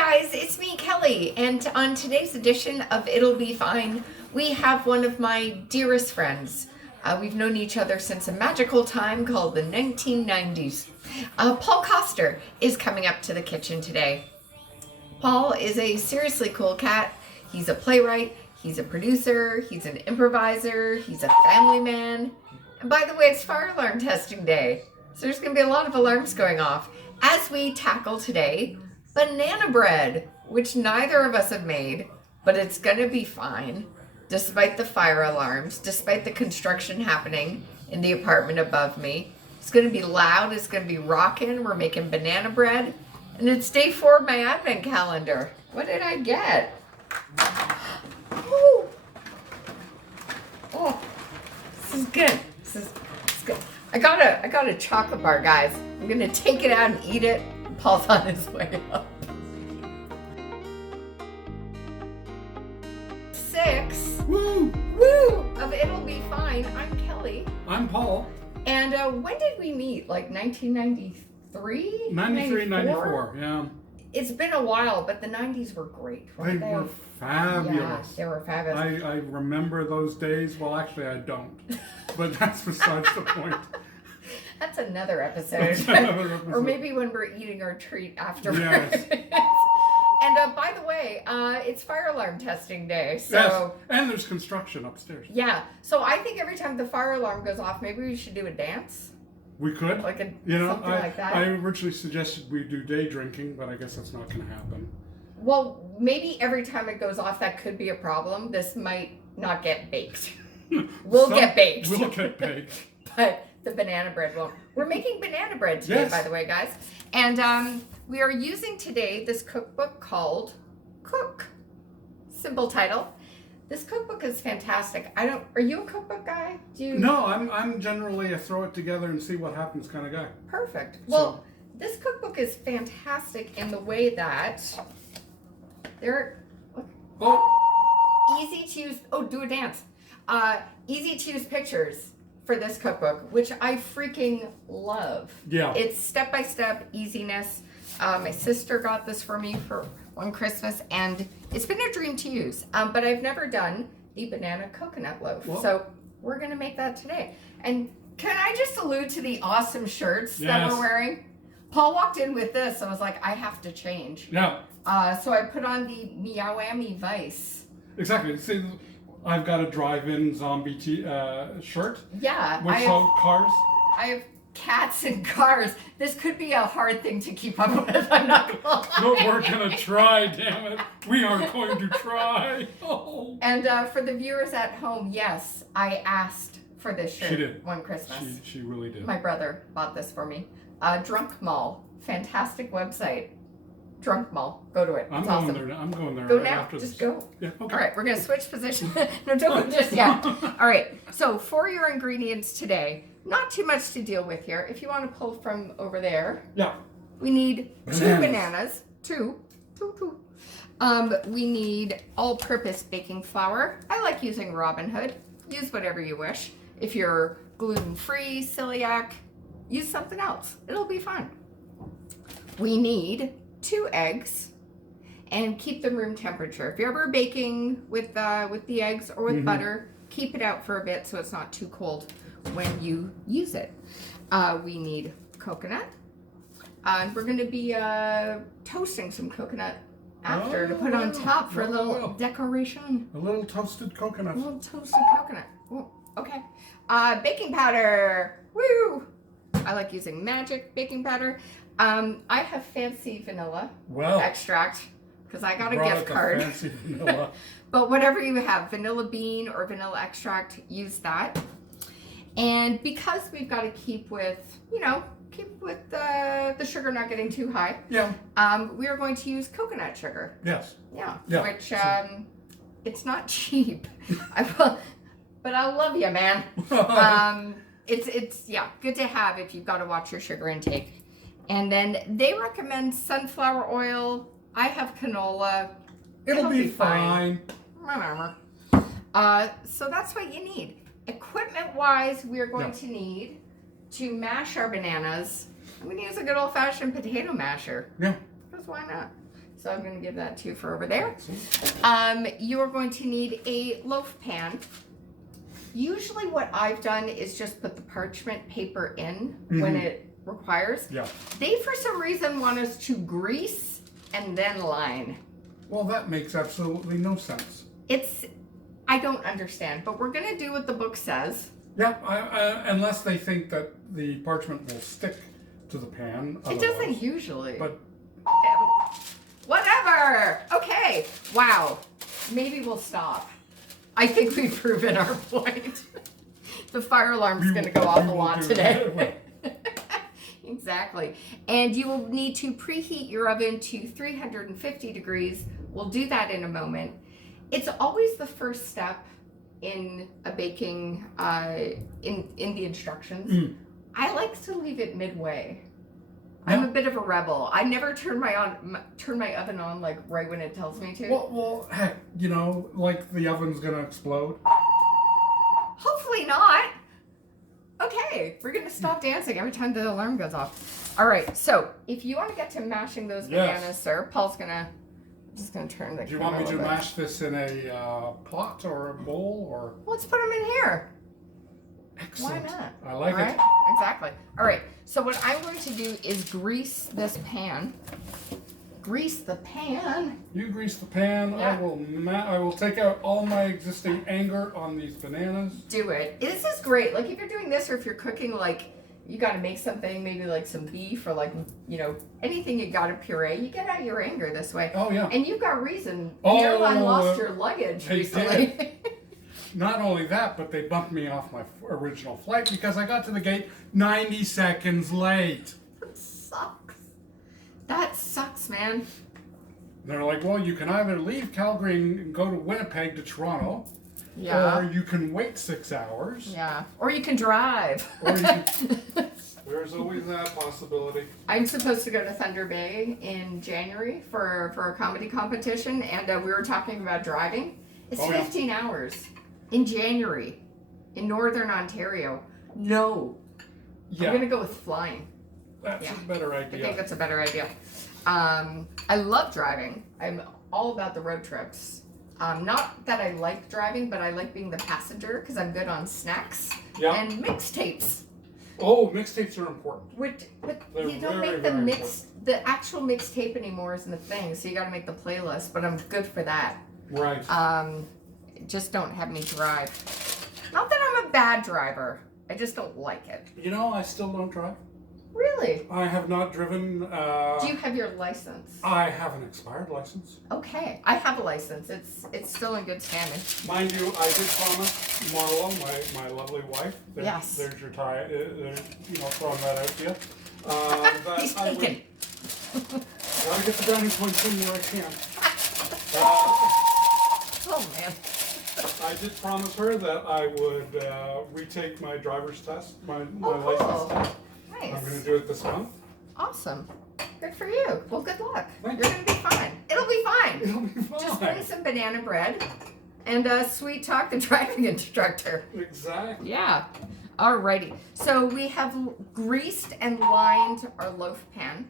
guys, it's me, Kelly, and on today's edition of It'll Be Fine, we have one of my dearest friends. We've known each other since a magical time called the 1990s. Paul Koster is coming up to the kitchen today. Paul is a seriously cool cat. He's a playwright, he's a producer, he's an improviser, he's a family man. And by the way, it's fire alarm testing day, so there's going to be a lot of alarms going off as we tackle today banana bread, which neither of us have made, but it's going to be fine, despite the fire alarms, despite the construction happening in the apartment above me. It's going to be loud, it's going to be rocking. We're making banana bread, and it's day 4 of my advent calendar. What did I get? Ooh. Oh, this is good. This is good. I got a chocolate bar, guys. I'm going to take it out and eat it. Paul's on his way up. 6. Woo! Woo! Of It'll Be Fine. I'm Kelly. I'm Paul. And when did we meet? Like 1993? 93, 94, yeah. It's been a while, but the 90s were great, weren't They were fabulous. Yeah, they were fabulous. I remember those days. Well, actually, I don't. But that's besides the point. That's another episode. Or maybe when we're eating our treat afterwards. Yes. And by the way, it's fire alarm testing day. So Yes, and there's construction upstairs. yeah. So I think every time the fire alarm goes off, maybe we should do a dance. We could. Like a something I, like that. I originally suggested we do day drinking, but I guess that's not going to happen. Well, maybe every time it goes off, that could be a problem. This might not get baked. We'll get baked. We'll get baked. But the banana bread won't. We're making banana bread today, Yes. by the way, guys. And we are using today this cookbook called Cook. Simple title. This cookbook is fantastic. Are you a cookbook guy? No, I'm generally a throw it together and see what happens kind of guy. Perfect. Well, this cookbook is fantastic in the way that they're easy to use. Oh, do a dance. Easy to use pictures for this cookbook, which I freaking love. Yeah. It's step-by-step easiness. My sister got this for me for one Christmas, and it's been a dream to use. But I've never done the banana coconut loaf. Whoa. So we're going to make that today. And can I just allude to the awesome shirts that Yes. we're wearing? Paul walked in with this. I was like, I have to change. Yeah. So I put on the Meowami Vice. Exactly. See, I've got a drive-in zombie shirt. Yeah. Which sold cars. I have cats and cars. This could be a hard thing to keep up with. I'm not going to lie. But we're going to try, damn it. We are going to try. Oh. And for the viewers at home, yes, I asked for this shirt She did. one Christmas. She really did. My brother bought this for me. Drunk Mall. Fantastic website. Drunk Mall. Go to it. It's awesome. I'm going there Go right now. after Just this. go. Yeah, okay. All right, we're going to switch position. No, don't go just yet. All right, so for your ingredients today, not too much to deal with here. If you want to pull from over there, Yeah. we need 2 bananas. Two. We need all-purpose baking flour. I like using Robin Hood. Use whatever you wish. If you're gluten-free, celiac, use something else. It'll be fun. We need 2 eggs, and keep them room temperature. If you're ever baking with the eggs or with butter, keep it out for a bit so it's not too cold when you use it. We need coconut, and we're going to be toasting some coconut after to put on top for a little decoration. A little toasted coconut. A little toasted coconut. Ooh, okay. Baking powder. Woo! I like using Magic baking powder. I have fancy vanilla extract because I got a gift card. Fancy vanilla. But whatever you have, vanilla bean or vanilla extract, use that. And because we've got to keep with the sugar not getting too high. Yeah. We are going to use coconut sugar. Yes. Yeah. Yeah. Which it's not cheap. But I love you, man. It's good to have if you've got to watch your sugar intake. And then they recommend sunflower oil. I have canola. It'll be fine. Whatever. So that's what you need. Equipment-wise, we are going to need to mash our bananas. I'm going to use a good old-fashioned potato masher. Yeah. Because why not? So I'm going to give that to you for over there. You are going to need a loaf pan. Usually what I've done is just put the parchment paper in when it requires. Yeah. They, for some reason, want us to grease and then line. Well, that makes absolutely no sense. I don't understand, but we're going to do what the book says. Yeah, unless they think that the parchment will stick to the pan. It doesn't usually. But whatever. Okay. Wow. Maybe we'll stop. I think we've proven our point. The fire alarm's going to go off a lot today. Exactly. And you will need to preheat your oven to 350 degrees. We'll do that in a moment. It's always the first step in a baking, in the instructions. I like to leave it midway. I'm a bit of a rebel. I never turn my oven on like right when it tells me to. Well, heck, you know, like the oven's gonna explode. Hopefully not. Okay, we're gonna stop dancing every time the alarm goes off. All right, so if you want to get to mashing those bananas, sir, Paul's I'm just gonna turn the. Do you want me to mash this in a pot or a bowl or? Let's put them in here. Excellent. Why not? I like it. Exactly. All right. So what I'm going to do is grease this pan. Grease the pan. You grease the pan. Yeah. I will take out all my existing anger on these bananas. Do it. This is great. Like if you're doing this, or if you're cooking, like you got to make something, maybe like some beef or like anything you got to puree. You get out your anger this way. Oh yeah. And you've got reason. Oh, Airline lost your luggage recently. Not only that, but they bumped me off my original flight because I got to the gate 90 seconds late. That sucks. That sucks, man. And they're like, well, you can either leave Calgary and go to Winnipeg to Toronto, or you can wait 6 hours. Yeah, or you can drive. There's always that possibility. I'm supposed to go to Thunder Bay in January for a comedy competition, and we were talking about driving. It's 15 hours. In January, in Northern Ontario. No. Yeah. I'm going to go with flying. That's a better idea. I think that's a better idea. I love driving. I'm all about the road trips. Not that I like driving, but I like being the passenger because I'm good on snacks and mixtapes. Oh, mixtapes are important. But They're you don't make the actual mixtape anymore isn't the thing, so you got to make the playlist, but I'm good for that. Right. Just don't have me drive. Not that I'm a bad driver. I just don't like it. You know, I still don't drive. Really? I have not driven. Do you have your license? I have an expired license. Okay, I have a license. It's still in good standing. Mind you, I did promise Marla, my lovely wife. Yes. There's your tie. Throwing that out to you. He's taken. Gotta get the brownie points in where I can. Oh man. I did promise her that I would retake my driver's test, my license cool. test. Nice. I'm going to do it this month. Awesome. Good for you. Well, good luck. Thank You're going to be fine. It'll be fine. It'll be fine. Just bring some banana bread and sweet talk the driving instructor. Exactly. Yeah. Alrighty. So we have greased and lined our loaf pan.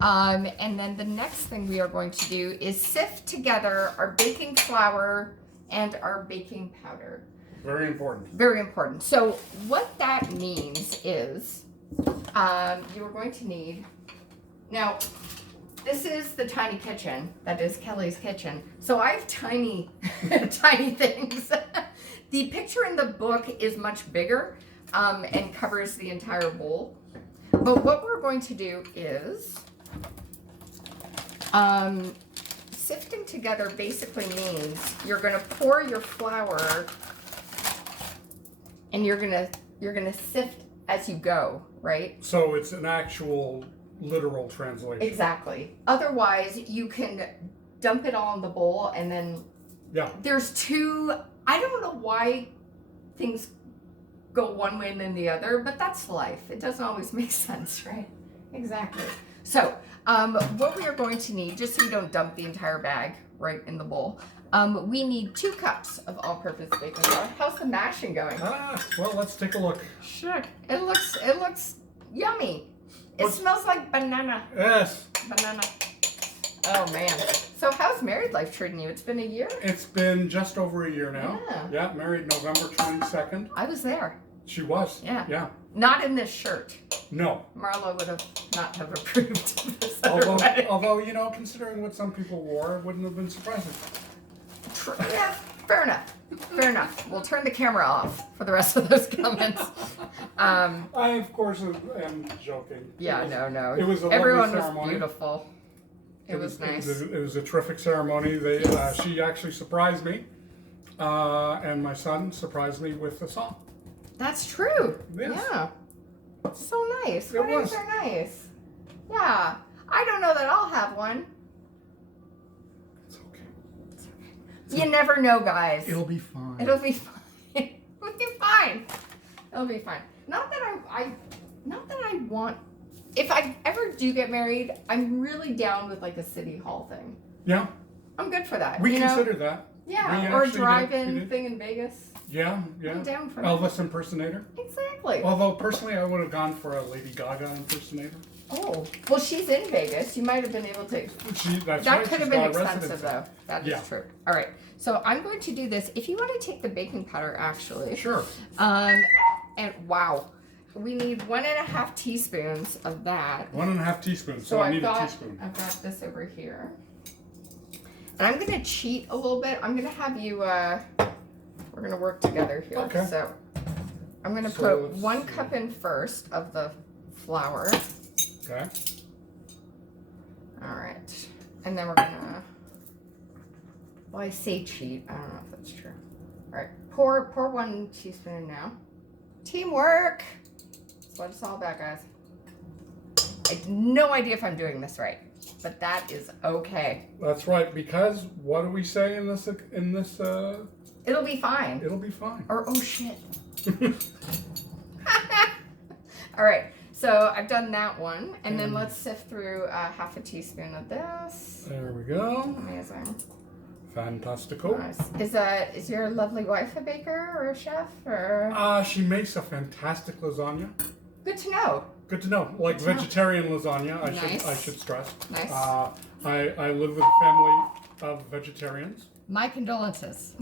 And then the next thing we are going to do is sift together our baking flour and our baking powder. Very important. Very important. So what that means is you are going to need, now this is the tiny kitchen, that is Kelly's kitchen. So I have tiny, tiny things. The picture in the book is much bigger and covers the entire bowl. But what we're going to do is, sifting together basically means you're going to pour your flour and you're gonna sift as you go, right? So it's an actual literal translation. Exactly. Otherwise, you can dump it all in the bowl and then there's I don't know why things go one way and then the other, but that's life. It doesn't always make sense, right? Exactly. So what we are going to need, just so you don't dump the entire bag right in the bowl, we need 2 cups of all-purpose baking flour. How's the mashing going? Well, let's take a look. Sure. It looks yummy. It smells like banana. Yes. Banana. Oh, man. So how's married life treating you? It's been a year? It's been just over a year now. Yeah. Married November 22nd. I was there. She was. Yeah. Not in this shirt. No. Marla would have not have approved this although, you know, considering what some people wore, it wouldn't have been surprising. Yeah, fair enough. Fair enough. We'll turn the camera off for the rest of those comments. I, of course, am joking. Yeah, no. It was a Everyone lovely ceremony. was beautiful. It was nice. It was a terrific ceremony. She actually surprised me, and my son surprised me with a song. That's true. Yes. Yeah. So nice. It Weddings was. are nice. Yeah. I don't know that I'll have one. It's okay. You never know, guys. It'll be fine. It'll be fine. It'll be fine. It'll be fine. Not that I want. If I ever do get married, I'm really down with like a city hall thing. Yeah. I'm good for that. We you know? consider that. Yeah, or a drive-in thing in Vegas. Yeah. I'm down for that. Elvis impersonator. Exactly. Although personally, I would have gone for a Lady Gaga impersonator. Oh, well, she's in Vegas. You might have been able to. That could have been expensive, though. That is true. All right. So I'm going to do this. If you want to take the baking powder, actually. Sure. And wow, we need 1.5 teaspoons of that. 1.5 teaspoons. So I need a teaspoon. I've got this over here. And I'm going to cheat a little bit. I'm going to have you, we're going to work together here. Okay. So I'm going to put 1 cup in first of the flour. Okay. All right. And then we're going to, well, I say cheat. I don't know if that's true. All right. Pour 1 teaspoon in now. Teamwork. That's what it's all about, guys. I have no idea if I'm doing this right. But that is okay. That's right, because what do we say in this It'll be fine. It'll be fine. Or oh shit. All right, so I've done that one, and then let's sift through 1/2 teaspoon of this. There we go. Amazing. Fantastical. Nice. Is your lovely wife a baker or a chef or? She makes a fantastic lasagna. Good to know. Good to know. Like vegetarian lasagna, I should stress. Nice. I live with a family of vegetarians. My condolences.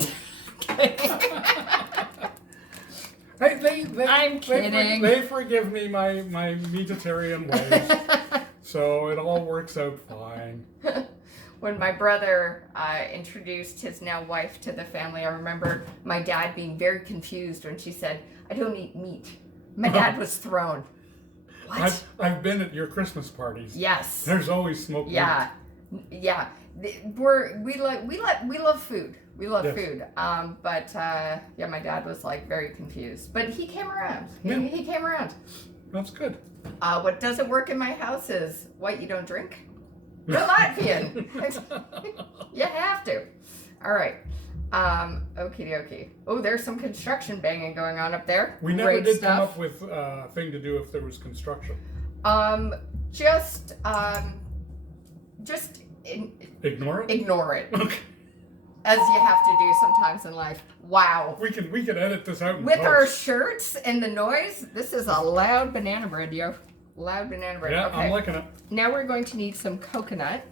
I'm kidding. They forgive me my meatitarian ways, so it all works out fine. When my brother introduced his now wife to the family, I remember my dad being very confused when she said, "I don't eat meat." My dad was thrown. What? I've been at your Christmas parties. Yes. There's always smoked meat. Yeah. We love food. We love food. But my dad was like very confused. But he came around. He came around. That's good. What doesn't work in my house is what you don't drink. You're Latvian. You have to. All right. Okie dokie. Oh, there's some construction banging going on up there. We never did come up with a thing to do if there was construction. Just ignore it. Ignore it. Okay. As you have to do sometimes in life. Wow. We can edit this out. With our shirts and the noise, this is a loud banana bread, yo. Loud banana bread. Yeah, okay. I'm liking it. Now we're going to need some coconut.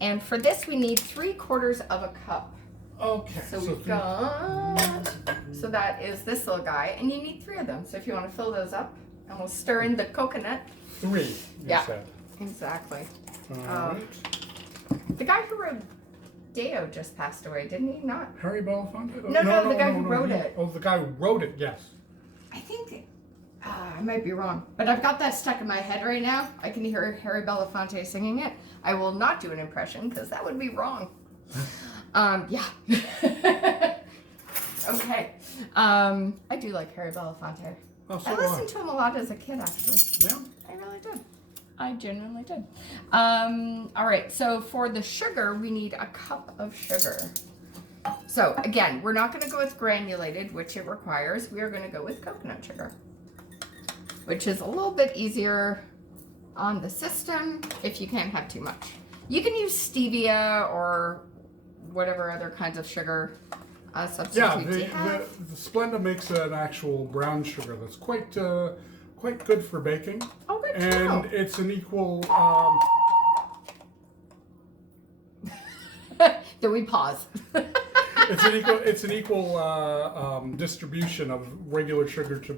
And for this, we need 3/4 of a cup. Okay. So we've got, so that is this little guy. And you need 3 of them. So if you want to fill those up, and we'll stir in the coconut. 3, you said. Exactly. All right. The guy who wrote Deo just passed away, didn't he? Not? Harry Belafonte? No, the guy who wrote it. Oh, the guy who wrote it, yes. I think, I might be wrong, but I've got that stuck in my head right now. I can hear Harry Belafonte singing it. I will not do an impression because that would be wrong. Yeah. Okay. I do like Harry Belafonte. Oh, so I listened to him a lot as a kid, actually. Yeah? I really did. I genuinely did. All right, so for the sugar, we need 1 cup of sugar. So again, we're not going to go with granulated, which it requires. We are going to go with coconut sugar, which is a little bit easier on the system if you can't have too much. You can use stevia or whatever other kinds of sugar substitutes you have. The Splenda makes an actual brown sugar that's quite good for baking. Oh, good to and know. it's an equal Then we pause. It's an equal distribution of regular sugar to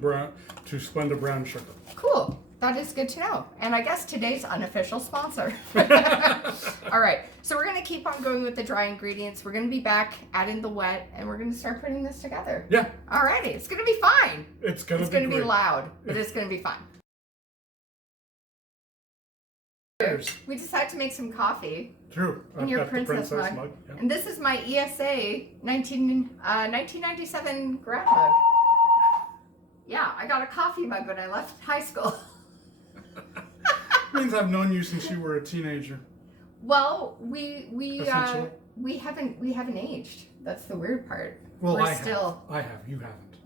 Splenda brown sugar. Cool. That is good to know. And I guess today's unofficial sponsor. All right. So we're going to keep on going with the dry ingredients. We're going to be back, add in the wet, and we're going to start putting this together. Yeah. All righty. It's going to be fine. It's going to be loud, but it's going to be fun. Cheers. We decided to make some coffee. True. In your princess mug. Yeah. And this is my ESA 1997 grad mug. Yeah, I got a coffee mug when I left high school. Means I've known you since you were a teenager. Well, we haven't aged. That's the weird part. Well, I have. You haven't.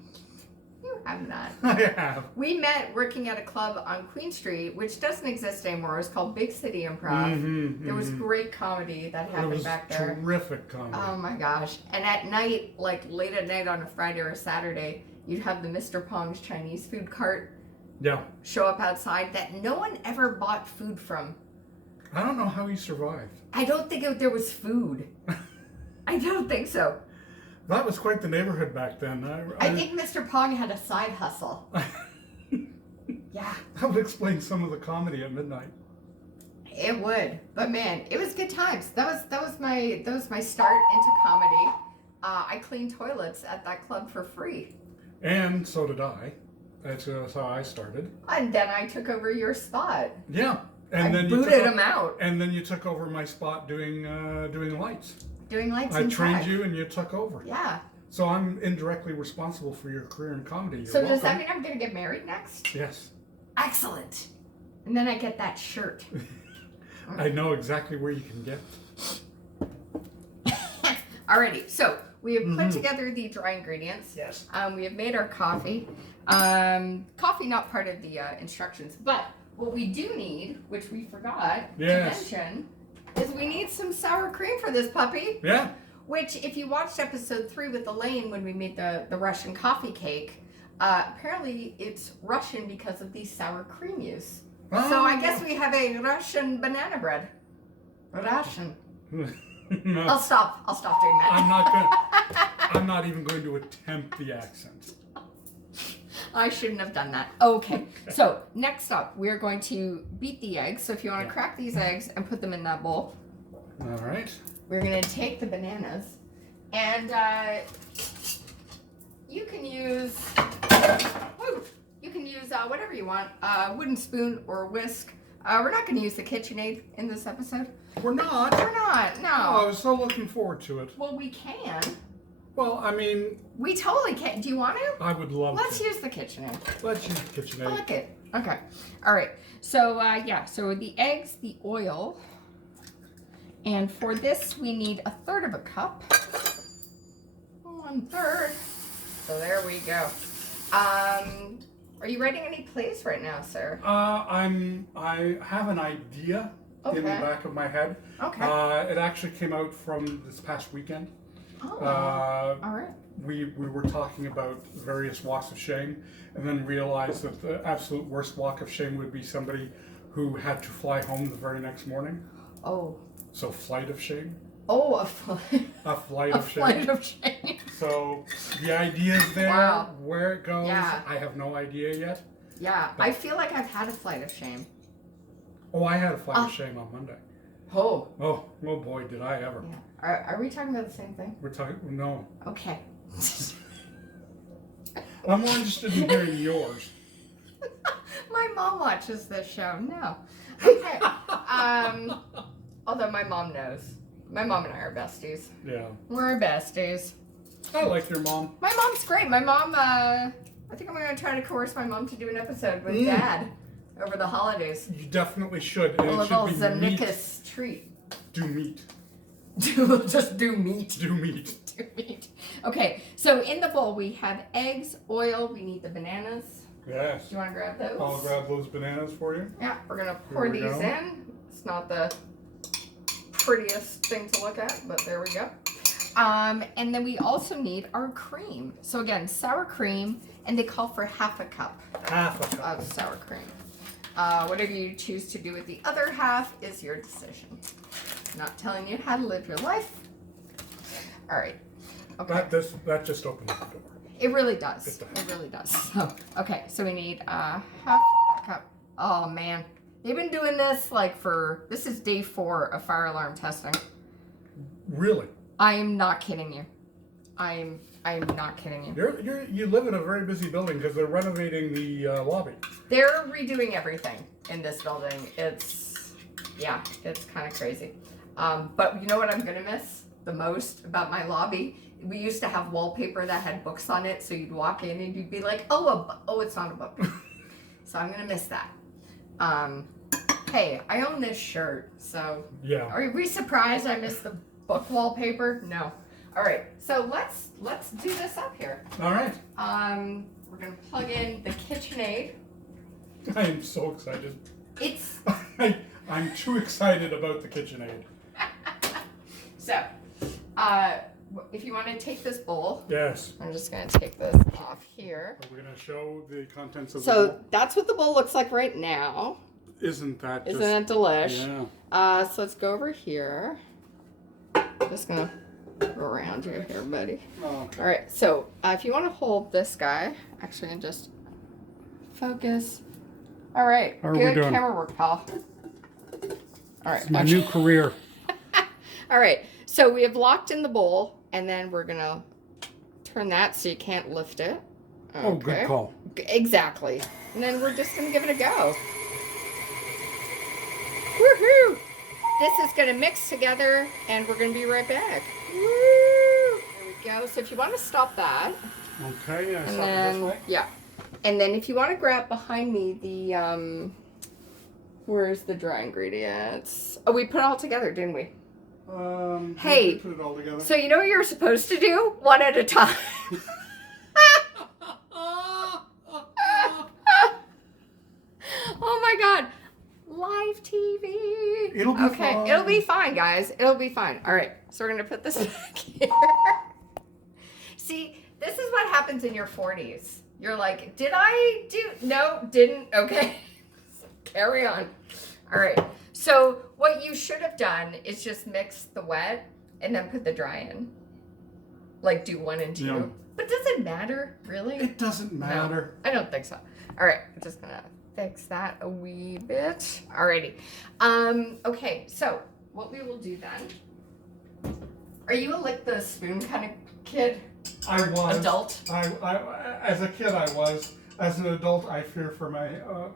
You have not. I have. We met working at a club on Queen Street, which doesn't exist anymore. It's called Big City Improv. There was great comedy that happened back there. Terrific comedy. Oh my gosh! And at night, like late at night on a Friday or a Saturday, you'd have the Mr. Pong's Chinese food cart. Yeah. Show up outside that no one ever bought food from. I don't know how he survived. I don't think there was food. I don't think so. That was quite the neighborhood back then. I think Mr. Pong had a side hustle. Yeah. That would explain some of the comedy at midnight. It would, but man, it was good times. That was my start into comedy. I cleaned toilets at that club for free. And so did I. That's how I started. And then I took over your spot. Yeah. And then booted him out. And then you took over my spot doing lights. Doing lights. I trained you, and you took over. Yeah. So I'm indirectly responsible for your career in comedy. You're so welcome. Does that mean I'm going to get married next? Yes. Excellent. And then I get that shirt. I know exactly where you can get. Alrighty. So we have put together the dry ingredients. Yes. We have made our coffee. Coffee not part of the instructions, but what we do need, which we forgot to mention, is we need some sour cream for this puppy. Yeah. Which, if you watched episode 3 with Elaine when we made the Russian coffee cake, apparently it's Russian because of the sour cream use. Oh. So I guess we have a Russian banana bread. Russian. No. I'll stop doing that. I'm not even going to attempt the accent. I shouldn't have done that. Okay, so next up, we're going to beat the eggs. So if you want to crack these eggs and put them in that bowl. All right. We're going to take the bananas, and you can use whatever you want, wooden spoon or whisk. We're not going to use the KitchenAid in this episode. We're not. We're not, no. Oh, I was so looking forward to it. Well, we can. Well, I mean... We totally can. Do you want to? I would love Let's to. use the KitchenAid. Let's use the KitchenAid. I like it. Okay. All right. So, so the eggs, the oil, and for this we need 1/3 of a cup. 1/3. So there we go. Are you writing any plays right now, sir? I have an idea in the back of my head. Okay. It actually came out from this past weekend. Oh. All right. We were talking about various walks of shame, and then realized that the absolute worst walk of shame would be somebody who had to fly home the very next morning. Oh. So flight of shame. Oh, a flight of shame. Flight of shame. So the idea is there. Wow. Where it goes, Yeah. I have no idea yet. Yeah, I feel like I've had a flight of shame. Oh, I had a flight of shame on Monday. Oh. Oh boy, did I ever. Yeah. Are we talking about the same thing? We're talking, no. Okay. I'm more interested in hearing yours. My mom watches this show. No. Okay. Although my mom knows. My mom and I are besties. Yeah. We're besties. I like your mom. My mom's great. My mom, I think I'm going to try to coerce my mom to do an episode with Dad over the holidays. You definitely should. And A it little should be Zemnickis treat. Do meat. Just do meat. Do meat. Do meat. Okay, so in the bowl we have eggs, oil, we need the bananas. Yes. Do you want to grab those? I'll grab those bananas for you. Yeah, we're going to pour these in. It's not the prettiest thing to look at, but there we go. And then we also need our cream. So again, sour cream, and they call for 1/2 cup. 1/2 cup. Of sour cream. Whatever you choose to do with the other half is your decision. Not telling you how to live your life. All right. Okay. That just opened up the door. It really does. It does. It really does. So, okay, so we need a half cup. Oh man, they've been doing this this is day 4 of fire alarm testing. Really? I am not kidding you. I am not kidding you. You live in a very busy building because they're renovating the lobby. They're redoing everything in this building. It's kind of crazy. But you know what I'm gonna miss the most about my lobby? We used to have wallpaper that had books on it, so you'd walk in and you'd be like, oh, it's not a book. So I'm gonna miss that. Hey, I own this shirt, so Yeah. are we surprised I missed the book wallpaper? No. All right, so let's do this up here. All right. We're gonna plug in the KitchenAid. I am so excited. It's I'm too excited about the KitchenAid. so, if you want to take this bowl, Yes. I'm just gonna take this off here. Are we going to show the contents of the So bowl? that's what the bowl looks like right now. Isn't that Isn't it delish? Yeah. So let's go over here. Just gonna go around you here, buddy. Oh, okay. All right. So if you want to hold this guy, actually, and just focus. All right. How are we Good doing? camera work, pal. All right. It's my new career. All right. So we have locked in the bowl, and then we're gonna turn that so you can't lift it. Oh, good call. Exactly. And then we're just gonna give it a go. Woohoo! This is gonna mix together, and we're gonna be right back. Woo! There we go. So if you want to stop that, Okay, I and stop it then this way. yeah, and then if you want to grab behind me the where's the dry ingredients? Oh, we put it all together, didn't we? we Hey, put it all together. So you know what you're supposed to do? One at a time. Oh my God. Live TV. It'll be fine. It'll be fine, guys. It'll be fine. All right. So we're going to put this back here. See, this is what happens in your 40s. You're like, did I do? No, didn't. Okay. Carry on. All right. So what you should have done is just mix the wet and then put the dry in. Like do 1 and 2. Yeah. But does it matter, really? It doesn't matter. No, I don't think so. All right, I'm just gonna fix that a wee bit. Alrighty. Okay, so what we will do then, are you a lick the spoon kind of kid? I was. Adult? I as a kid I was. As an adult I fear for my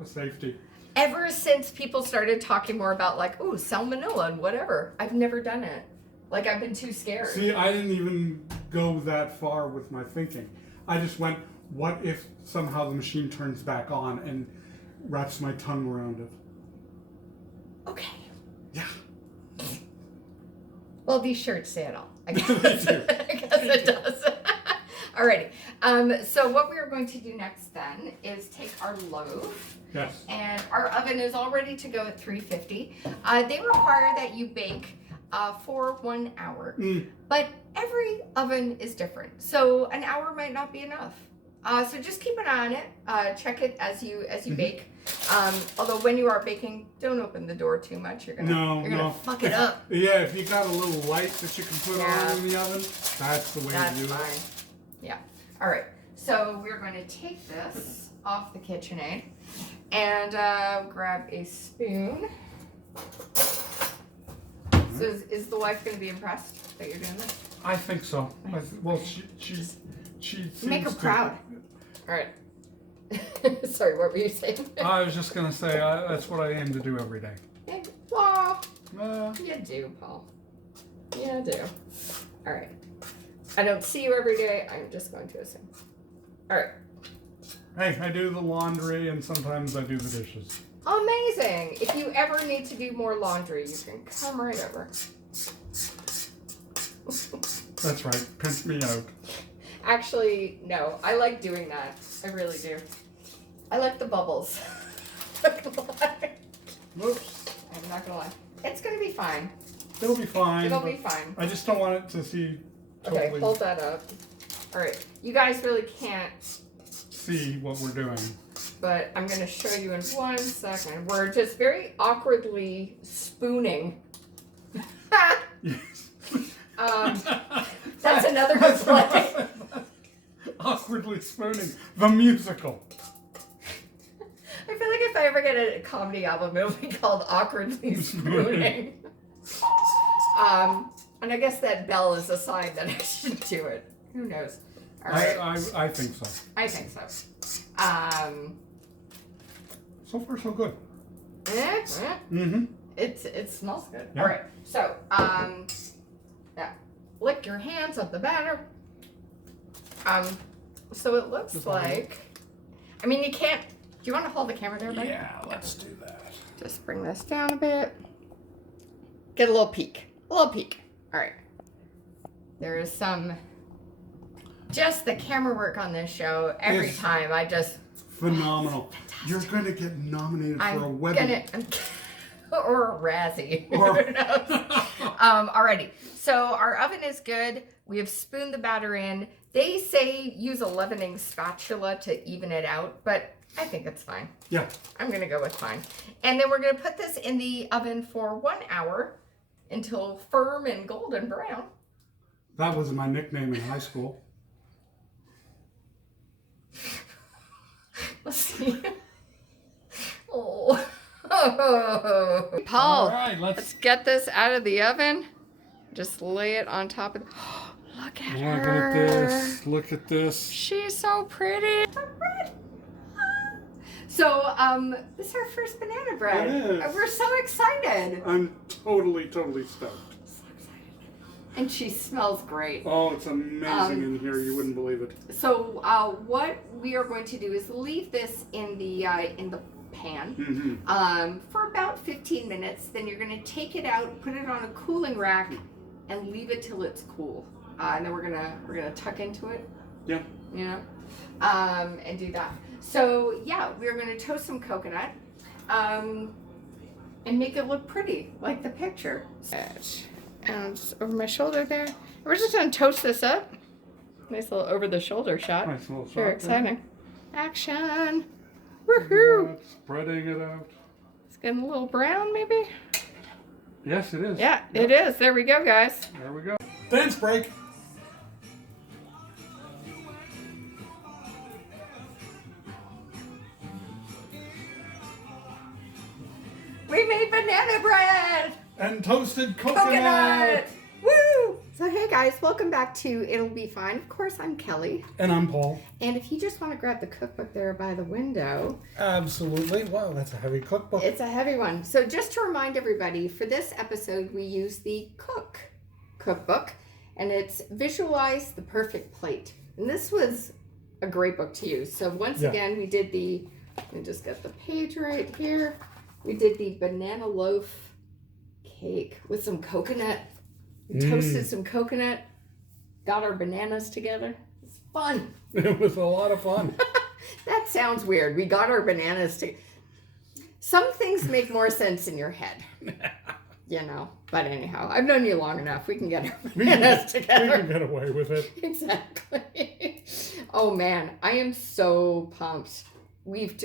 safety. Ever since people started talking more about like, ooh, salmonella and whatever, I've never done it. Like I've been too scared. See, I didn't even go that far with my thinking. I just went, what if somehow the machine turns back on and wraps my tongue around it? Okay. Yeah. Well, these shirts say it all. I guess, They do. I guess it does. Alrighty. So what we are going to do next then is take our loaf. Yes. And our oven is all ready to go at 350. They require that you bake for 1 hour. But every oven is different. So an hour might not be enough. So just keep an eye on it. Check it as you bake. Although when you are baking, don't open the door too much. You're gonna fuck it up. Yeah, if you got a little light that you can put on in the oven, that's the way That's to do fine. it. Yeah. All right. So we're going to take this off the KitchenAid and grab a spoon. So is the wife going to be impressed that you're doing this? I think so. Well, she seems Make her to- proud. All right. Sorry, what were you saying? I was just gonna say that's what I aim to do every day. Well, Uh, you do, Paul. You do. All right. I don't see you every day. I'm just going to assume. All right. hey, I do the laundry and sometimes I do the dishes. Amazing. If you ever need to do more laundry, you can come right over. That's right. Pimp me out. Actually, no. I like doing that. I really do. I like the bubbles. Whoops. I'm not gonna lie. It's gonna be fine. It'll be fine. It'll but be fine. I just don't want it to see. Totally Okay, hold that up. All right. You guys really can't, see what we're doing. but I'm gonna show you in 1 second. We're just very awkwardly spooning. Yes. That's Awkwardly Spooning, the musical. I feel like if I ever get a comedy album, it'll be called Awkwardly Spooning. And I guess that bell is a sign that I should do it. Who knows? All right. I think so. I think so. So far, so good. Mm-hmm. It smells good. Yeah. All right. So, yeah. Lick your hands on the batter. So it looks like, I mean, you can't, do you want to hold the camera there, buddy? Yeah, let's do that. Just bring this down a bit. Get a little peek. A little peek. All right. There is just the camera work on this show every time. I just. Phenomenal. You're going to get nominated for a Webby. Or a Razzie. Who knows? Alrighty. So our oven is good. We have spooned the batter in. They say use a leavening spatula to even it out, but I think it's fine. Yeah. I'm going to go with fine. And then we're going to put this in the oven for 1 hour until firm and golden brown. That was my nickname in high school. Let's see. Oh. Paul, all right, let's get this out of the oven. Just lay it on top of. Look at her. Look at this. Look at this. She's so pretty. So, this is our first banana bread. It is. We're so excited. I'm totally stoked. So excited. And she smells great. Oh, it's amazing in here. You wouldn't believe it. So, what we are going to do is leave this in the pan for about 15 minutes. Then you're going to take it out, put it on a cooling rack, and leave it till it's cool. And then we're gonna tuck into it. Yeah. You know, and do that. So yeah, we're gonna toast some coconut, and make it look pretty, like the picture. And just over my shoulder there. We're just gonna toast this up. Nice little over the shoulder shot. Nice little shot. Very exciting. Action! Woohoo! Spreading it out. It's getting a little brown, maybe. Yes, it is. Yeah, it is. There we go, guys. There we go. Dance break. We made banana bread! And toasted coconut. Woo! So hey guys, welcome back to It'll Be Fine. Of course, I'm Kelly. And I'm Paul. And if you just want to grab the cookbook there by the window. Absolutely. Wow, that's a heavy cookbook. It's a heavy one. So just to remind everybody, for this episode, we use the cookbook. And it's Visualize the Perfect Plate. And this was a great book to use. So once again, we did let me just get the page right here. We did the banana loaf cake with some coconut. We toasted some coconut, got our bananas together. It's fun. It was a lot of fun. That sounds weird. We got our bananas together. Some things make more sense in your head. You know, but anyhow, I've known you long enough. We can get our bananas together. We can get away with it. Exactly. Oh man, I am so pumped. We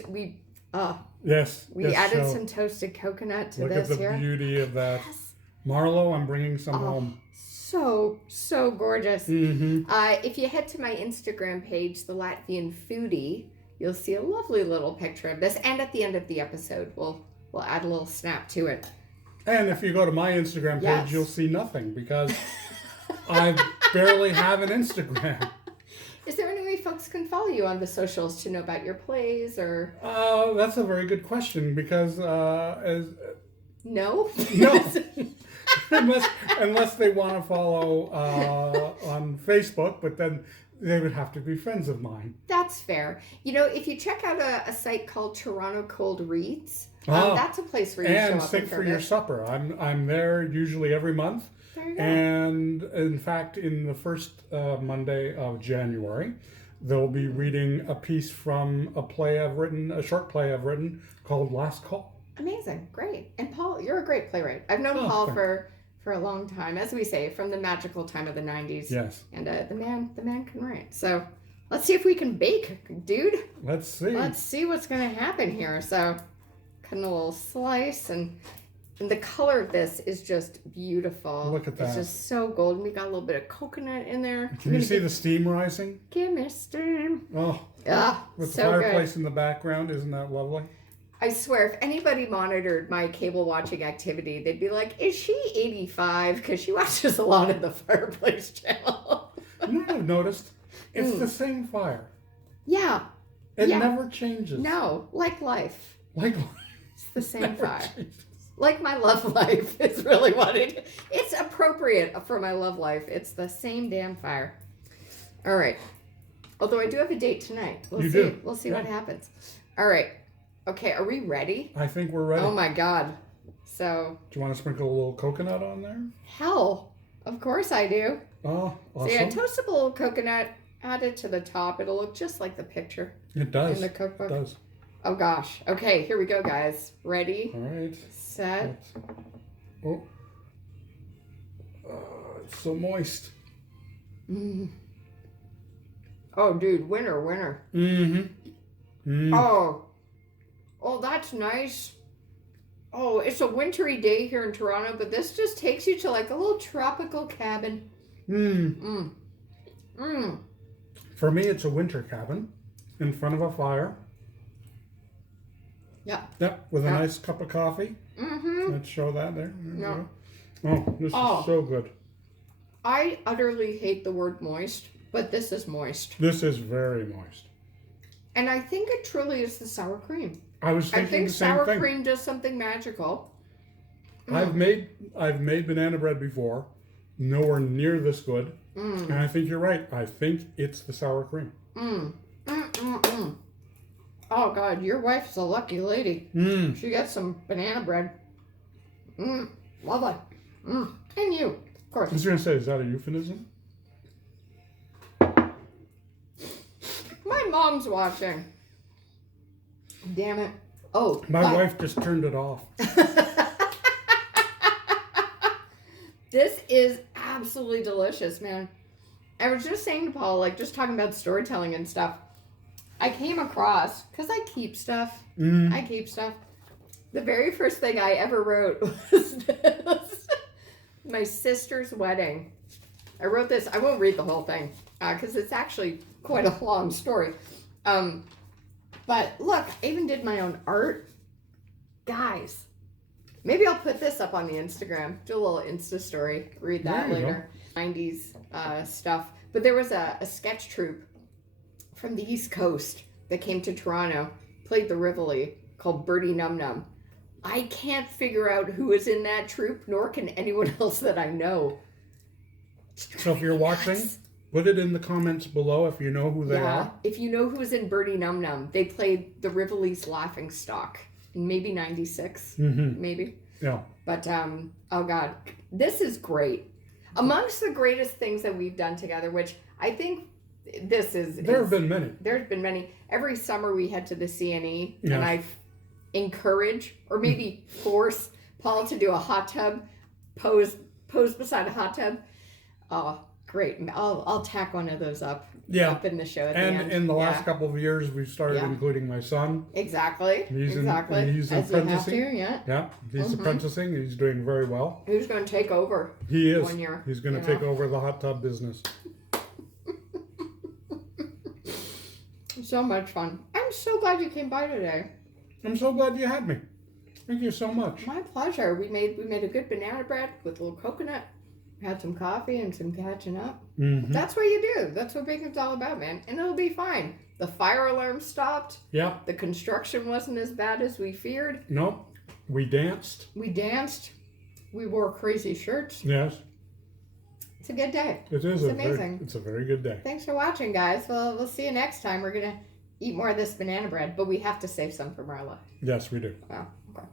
added some toasted coconut to this here. Look at the beauty of that. Yes. Marlo, I'm bringing some home. So gorgeous. If you head to my Instagram page, the Latvian Foodie, you'll see a lovely little picture of this. And at the end of the episode, we'll add a little snap to it. And if you go to my Instagram page, you'll see nothing because I barely have an Instagram. Is there any way folks can follow you on the socials to know about your plays or? That's a very good question because No. unless they want to follow on Facebook, but then they would have to be friends of mine. That's fair. You know, if you check out a site called Toronto Cold Reads, that's a place where you show up. And Think for Your Supper. I'm there usually every month. There you go. And in fact, in the first Monday of January, they'll be reading a piece from a short play I've written called Last Call. Amazing. Great. And Paul, you're a great playwright. I've known Paul for a long time, as we say, from the magical time of the 90s. Yes. And the man can write. So let's see if we can bake, dude. Let's see. Let's see what's going to happen here. So cutting a little slice and And the color of this is just beautiful. Look at that. It's just so golden. We got a little bit of coconut in there. Can you see the steam rising? Give me steam. Oh, with so the fireplace good. in the background, isn't that lovely? I swear, if anybody monitored my cable watching activity, they'd be like, is she 85? Because she watches a lot of the fireplace channel. You know what I've noticed? It's the same fire. Yeah. It never changes. No, like life. Like It's the same fire. changes. Like my love life is really what it's appropriate for my love life. It's the same damn fire. All right. Although I do have a date tonight. We'll see. We'll see what happens. All right. Okay, are we ready? I think we're ready. Oh my God. So. Do you want to sprinkle a little coconut on there? Hell, of course I do. Oh, awesome. So yeah, toastable coconut, add it to the top. It'll look just like the picture. It does. In the cookbook. It does. Oh gosh. Okay, here we go, guys. Ready? All right. Set. Oh. It's so moist. Mm. Oh, dude, winner. Mm-hmm. Mm. Oh, that's nice. Oh, it's a wintry day here in Toronto, but this just takes you to like a little tropical cabin. For me, it's a winter cabin in front of a fire. Yeah. Yep, with a nice cup of coffee. Mm-hmm. Let's show that there. Yeah. Oh, this is so good. I utterly hate the word moist, but this is moist. This is very moist. And I think it truly is the sour cream. I was thinking the same sour thing. cream does something magical. I've made banana bread before, nowhere near this good, and I think you're right. I think it's the sour cream. Oh God, your wife's a lucky lady. She gets some banana bread. Lovely. And you, of course. I was going to say, is that a euphemism? My mom's watching. Damn it. Oh. My wife just turned it off. This is absolutely delicious, man. I was just saying to Paul, like just talking about storytelling and stuff. I came across, because I keep stuff. The very first thing I ever wrote was this. My sister's wedding. I wrote this. I won't read the whole thing because it's actually quite a long story. But look, I even did my own art. Guys, maybe I'll put this up on the Instagram. Do a little Insta story. Read that later. 90s stuff. But there was a sketch troupe from the East Coast that came to Toronto, played the Rivoli, called Birdie Num Num. I can't figure out who is in that troupe, nor can anyone else that I know. So if you're watching, put it in the comments below if you know who they are. If you know who's in Birdie Num Num, they played the Rivoli's Laughing Stock in maybe 96, maybe. Yeah. But, oh God, this is great. Amongst the greatest things that we've done together, which I think there have been many. There's been many. Every summer we head to the CNE, and I encourage or maybe force Paul to do a hot tub, pose beside a hot tub. Oh, great! I'll tack one of those up in the show. At the end. In the last couple of years, we've started including my son. Exactly. He's apprenticing. Yeah, he's apprenticing. He's doing very well. Who's going to take over? He is. 1 year. He's going to take over the hot tub business. So much fun. I'm so glad you came by today. I'm so glad you had me. Thank you so much. My pleasure. We made a good banana bread with a little coconut. Had some coffee and some catching up. That's what you do. That's what baking's all about, man. And it'll be fine. The fire alarm stopped. Yeah. The construction wasn't as bad as we feared. Nope. We danced. We wore crazy shirts. Yes. It's a good day. It is. It's amazing. It's a very good day. Thanks for watching, guys. Well, we'll see you next time. We're going to eat more of this banana bread, but we have to save some for Marla. Yes, we do. Well, okay.